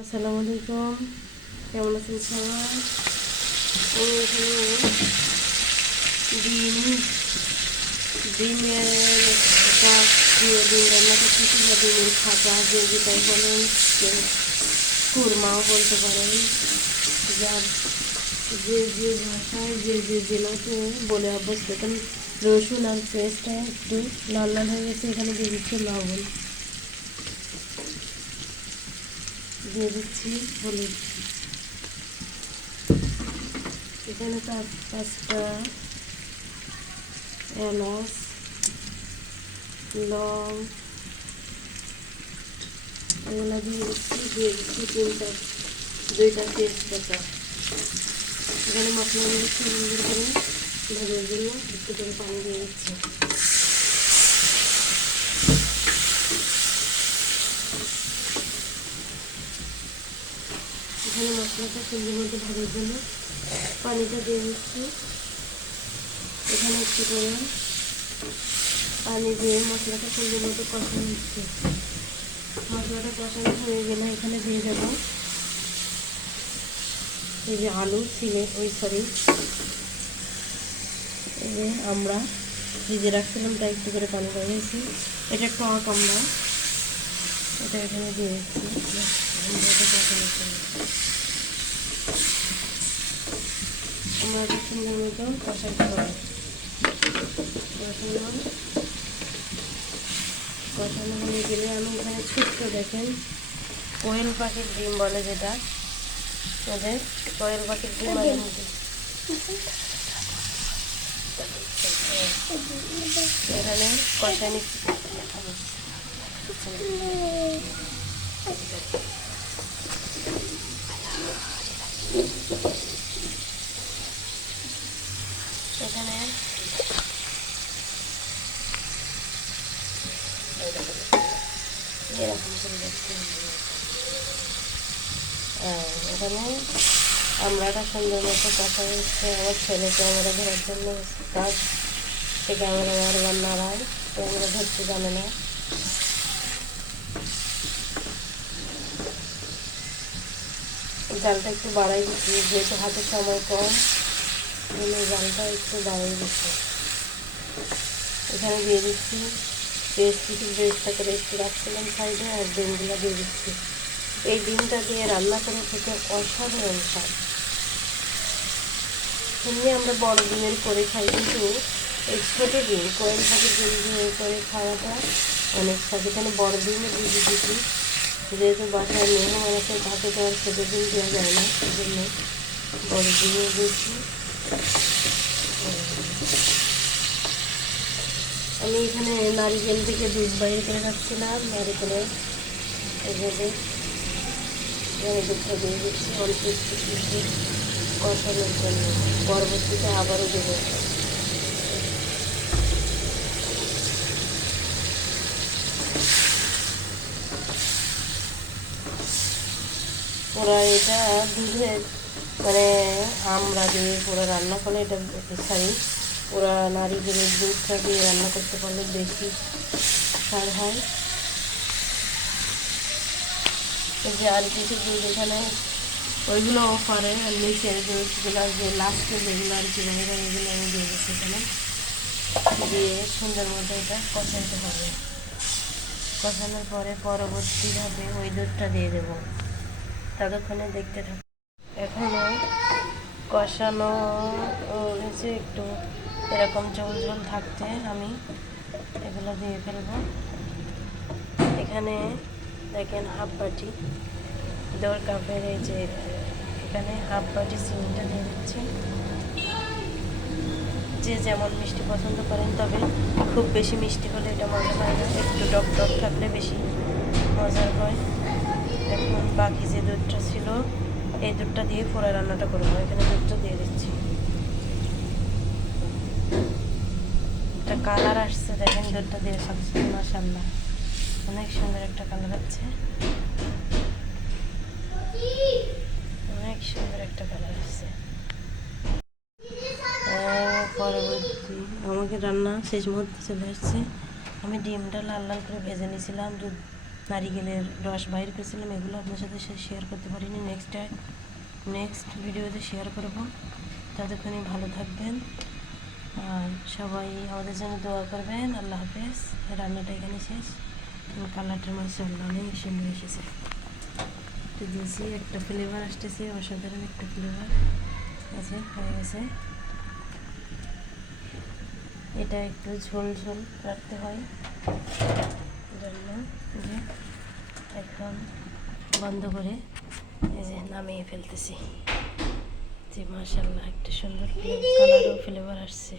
আসসালামু আলাইকুম। কেমন আছেন সবাই? আমি এখানে ডিম, ডিমের দিয়ে ডিম রান্না করতেছি বা ডিমের যে যেটাই বলেন কুরমাও বলতে পারেন যার যে যে ভাষায়, যে যে জেলাতে বলে অভ্যস্ত। রসুন আর পেস্টটা একটু লাল লাল হয়ে গেছে, এখানে দিয়ে দিচ্ছে লবণ। দিয়ে দিচ্ছি, হলুদ এখানে চার পাঁচটা এলাচ, লং, এগুলো দিয়ে দিচ্ছি দিয়ে দিচ্ছি তিনটা, দুইটা তেজপাতা। এখানে মশলাগুলো সুন্দর করে ভাজার জন্য একটু করে পানি দিয়ে দিচ্ছি। এখানে মশলাটা সুন্দর মতো ভাজার জন্য পানিটা দিয়ে দিচ্ছি। এখানে একটু করে পানি দিয়ে মশলাটা সুন্দর মতো কষানো দিচ্ছি মশলাটা কষানো হয়ে গেলে এখানে দিয়ে দেব এই যে আলু সিলে ওই সরি। এই যে আমরা ভিজে রাখছিলাম, তাই একটু করে পানি লাগিয়েছি। এটা টক আমরা, এটা এখানে দিয়ে দিচ্ছি। আমরা সুন্দর মতো কষাতে হবে কষানো কষানো হয়ে গেলে আমি এখানে ছোট্ট দেখেন কোয়েল পাখির ডিম বলে যেটা ওদের কোয়েল পাখির ডিম মধ্যে এখানে কষাই নিচ্ছি এখানে এরকম করে এখানে আমরাটা সুন্দর মতো কথা হচ্ছে আমার ছেলে ক্যামেরা ধরার জন্য কাজ সে ক্যামেরা বারবার নাড়ায় ক্যামেরা ধরতে জানে না জালটা একটু বাড়াই দিচ্ছি যেহেতু হাতে সময় কম জন্য জালটা একটু বাড়াই দিচ্ছি এখানে দিয়ে দিচ্ছি পেস্ট কিছু পেস্টটাকে রেস্ট রাখছিলাম সাইডে আর ডিমগুলো দিয়ে দিচ্ছি। এই ডিমটা দিয়ে রান্না করে খেতে অসাধারণ স্বাদ। এমনি আমরা বড় ডিমের করে খাই, কিন্তু এই ছোটো ডিম, কোয়েল পাখির ডিম দিয়ে করে খাওয়াটা অনেক স্বাদ। এখানে বড় ডিমও দিয়ে দিচ্ছি যেহেতু বাসায় মেহমান আছে তাকে তো আর ছোটো ডিম দেওয়া যায় না সেই জন্য বড় ডিমও দিয়েছি। আমি এখানে নারিকেল থেকে দুধ বাইরে করে রাখছিলাম নারিকেলের এভাবে দুধটা দিয়ে দিচ্ছি, অল্প একটু দিচ্ছি কষানোর জন্য। পরবর্তীতে আবারও দেবো। ওরা এটা দুধের মানে আমরা দিয়ে পুরো রান্না করে এটা সরি ওরা নারিকেলের দুধটা দিয়ে রান্না করতে পারলে বেশি সার হয়। যে আর কিছু দুধ এখানে, ওইগুলো অফারে আর নিচের দুধগুলো যে লাস্টে যেগুলো আর কি রয়ে এগুলো আমি দিয়ে দিচ্ছি এখানে। দিয়ে সুন্দর মতো এটা কষাইতে হবে। কষানোর পরে পরবর্তীভাবে ওই দুধটা দিয়ে দেবো। ততক্ষণে দেখতে থাকো এখনও কষানো হয়েছে একটু। এরকম ঝোল ঝোল থাকতে আমি এগুলো দিয়ে ফেলব। এখানে দেখেন হাফ বাটি। দোর কাপের এই যে এখানে হাফ বাটি চিনিটা দিয়ে দিচ্ছি। যে যেমন মিষ্টি পছন্দ করেন, তবে খুব বেশি মিষ্টি হলে এটা মজা হয় না। একটু টক টক থাকলে বেশি মজার হয়। এখন বাকি যে দুধটা ছিল, এই দুধটা দিয়ে ফোড়া রান্নাটা করব। এখানে দুধটা দিয়ে দিচ্ছি। একটা কালার আসছে, দেখেন দুধটা দিয়ে সবসময় মাসাল্লাহ অনেক সুন্দর একটা কালার আছে অনেক সুন্দর একটা কালার আসছে। পরবর্তী আমাকে রান্না শেষ মুহূর্তে চলে আসছে। আমি ডিমটা লাল লাল করে ভেজে নিয়েছিলাম, দুধ, নারিকেলের রস বাইর করেছিলাম, এগুলো আপনার সাথে শেয়ার করতে পারিনি। নেক্সট নেক্সট ভিডিওতে শেয়ার করব। ততক্ষণই ভালো থাকবেন। আর সবাই আমাদের জন্য দোয়া করবেন, আল্লাহ হাফেজ। রান্নাটা এখানে শেষ। কালারটার মাছ অনেক সুন্দর এসেছে। একটু দিয়েছি একটা ফ্লেভার আসতেছে, অসাধারণ একটা ফ্লেভার আছে হয়ে গেছে। এটা একটু ঝোল ঝোল রাখতে হয়। জন্য যে এখন বন্ধ করে এই যে নামিয়ে ফেলতেছি। যে মাশাল্লাহ একটা সুন্দর কালারও ফ্লেভার আসছে।